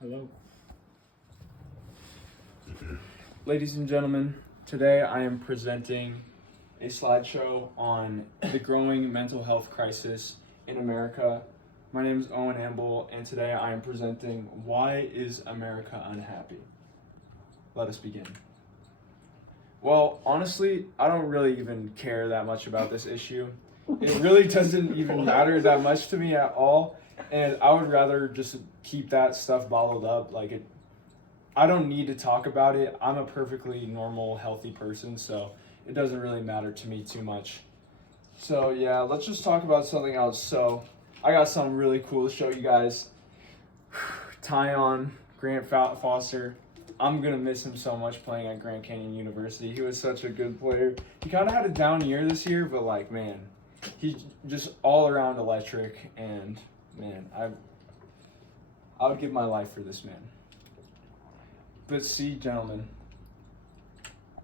Hello. Ladies and gentlemen, today I am presenting a slideshow on the growing mental health crisis in America. My name is Owen Amble, and today I am presenting Why is America Unhappy? Let us begin. Well, honestly, I don't really even care that much about this issue. It really doesn't even matter that much to me at all, and I would rather just keep that stuff bottled up. I don't need to talk about it. I'm a perfectly normal, healthy person, so it doesn't really matter to me too much. So yeah, let's just talk about something else. So I got something really cool to show you guys. Tyon Grant Foster. I'm gonna miss him so much playing at Grand Canyon University. He was such a good player. He kind of had a down year this year, but man, he's just all around electric. And man, I would give my life for this man. But see, gentlemen,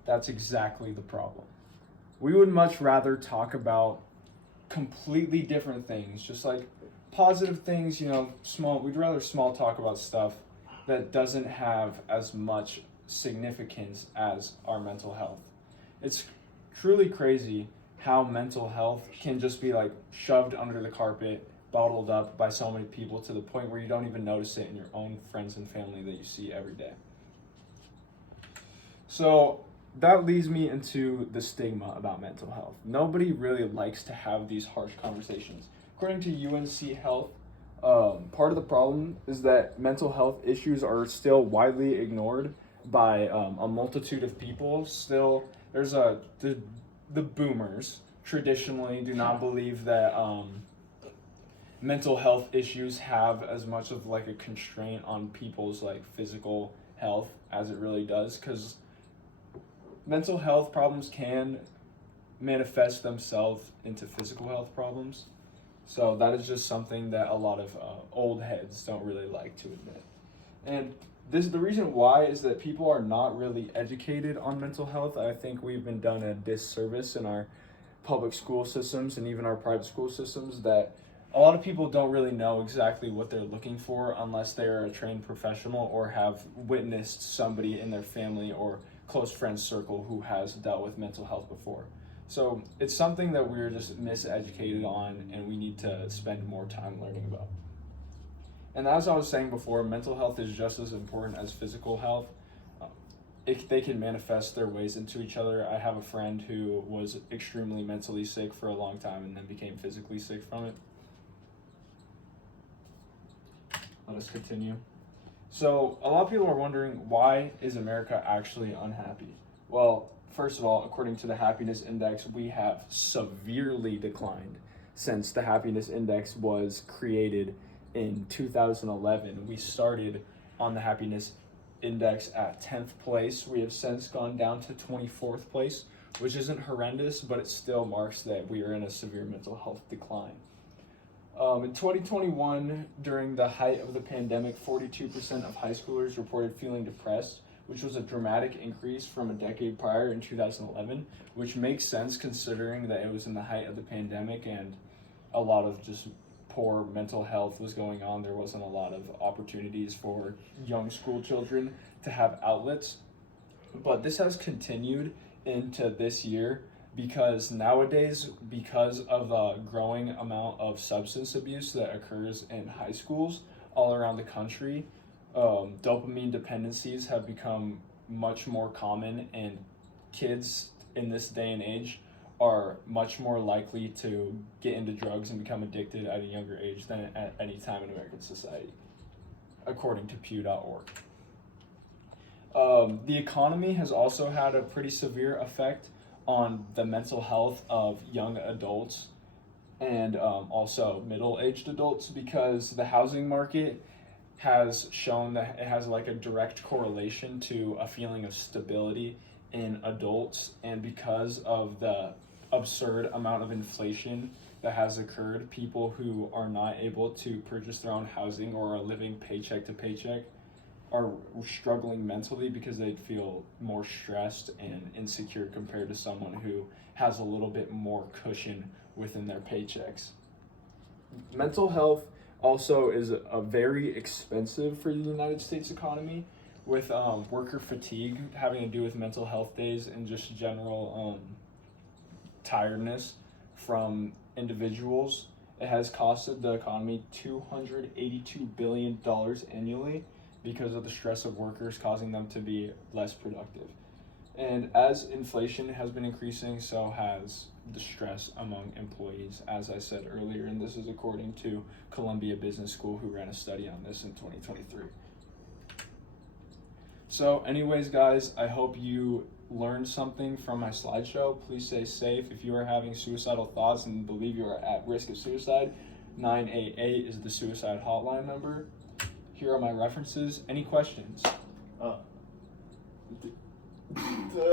that's exactly the problem. We would much rather talk about completely different things, just like positive things, we'd rather small talk about stuff that doesn't have as much significance as our mental health. It's truly crazy how mental health can just be shoved under the carpet, bottled up by so many people to the point where you don't even notice it in your own friends and family that you see every day. So that leads me into the stigma about mental health. Nobody really likes to have these harsh conversations. According to UNC Health, part of the problem is that mental health issues are still widely ignored by a multitude of people. Still, there's the boomers traditionally do not believe that mental health issues have as much of a constraint on people's physical health as it really does, because mental health problems can manifest themselves into physical health problems. So that is just something that a lot of old heads don't really like to admit. And the reason why is that people are not really educated on mental health. I think we've been done a disservice in our public school systems and even our private school systems, that a lot of people don't really know exactly what they're looking for unless they're a trained professional or have witnessed somebody in their family or close friend circle who has dealt with mental health before. So it's something that we're just miseducated on, and we need to spend more time learning about. And as I was saying before, mental health is just as important as physical health. They can manifest their ways into each other. I have a friend who was extremely mentally sick for a long time and then became physically sick from it. Let us continue. So a lot of people are wondering, why is America actually unhappy? Well, first of all, according to the happiness index, we have severely declined since the happiness index was created in 2011. We started on the happiness index at 10th place. We have since gone down to 24th place, which isn't horrendous, but it still marks that we are in a severe mental health decline. In 2021, during the height of the pandemic, 42% of high schoolers reported feeling depressed, which was a dramatic increase from a decade prior in 2011, which makes sense considering that it was in the height of the pandemic and a lot of just poor mental health was going on. There wasn't a lot of opportunities for young school children to have outlets. But this has continued into this year, because nowadays, because of the growing amount of substance abuse that occurs in high schools all around the country, dopamine dependencies have become much more common, and kids in this day and age are much more likely to get into drugs and become addicted at a younger age than at any time in American society, according to Pew.org. The economy has also had a pretty severe effect on the mental health of young adults and also middle-aged adults, because the housing market has shown that it has a direct correlation to a feeling of stability in adults. And because of the absurd amount of inflation that has occurred, people who are not able to purchase their own housing or are living paycheck to paycheck are struggling mentally because they feel more stressed and insecure compared to someone who has a little bit more cushion within their paychecks. Mental health also is a very expensive for the United States economy, with worker fatigue having to do with mental health days and just general tiredness from individuals. It has costed the economy $282 billion annually because of the stress of workers causing them to be less productive. And as inflation has been increasing, so has the stress among employees, as I said earlier. And this is according to Columbia Business School, who ran a study on this in 2023. So anyways, guys, I hope you learned something from my slideshow. Please stay safe. If you are having suicidal thoughts and believe you are at risk of suicide, 988 is the suicide hotline number. Here are my references. Any questions?